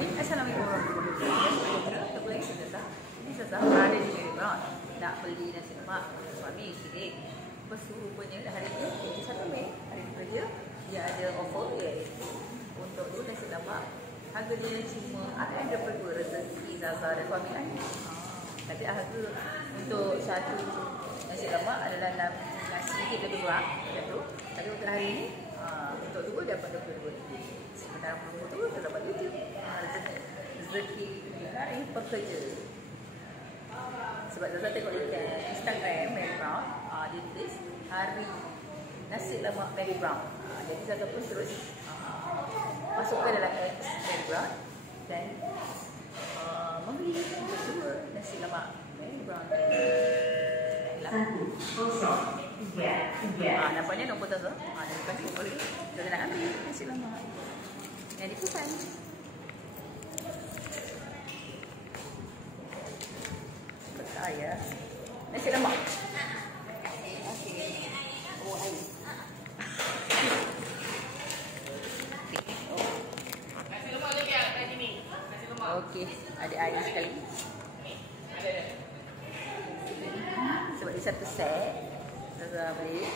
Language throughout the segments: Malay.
Assalamualaikum warahmatullahi wabarakatuh. Ini Zazah berada di Mary Brown. Nak beli nasi lemak suami kirim. Lepas tu rupanya hari ni 1 Mei, hari kerja, dia ada offer iaitu untuk tu nasi lemak. Harga dia cuma RM62 rezeki Zazah dan suami lain. Tapi harga untuk satu nasi lemak adalah sedikit lebih kurang macam tu. Tapi untuk hari ni untuk dua dapat RM22. Sebenarnya promo tu terdapat YouTube. Rezeki hari pekerja. Sebab Zazah tengok dekat Instagram Mary Brown, dia tulis hari nasi lemak Mary Brown. Jadi Zazah pun terus masukkan dalam apps Mary Brown dan membeli untuk dua nasi lemak Mary Brown. Nampaknya nombor Zazah. Dan kasih boleh Zazah nak ambil nasi lemak yang dipesan. Ya, nasi lemak. Okey. Oh, air. Nasi lemak lagi kat sini. Nasi lemak. Okey, ada air sekali. Ada. Sebab dia satu set. Zazah beli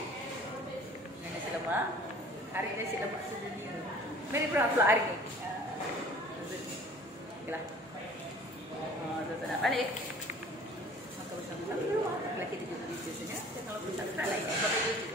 dengan nasi lemak. Hari nasi lemak sedunia. Mary Brown pula hari ni. Okeylah. Zazah nak balik. Bersama-sama. Bila kita jumpa video selanjutnya, jangan lupa subscribe, like, dan komen.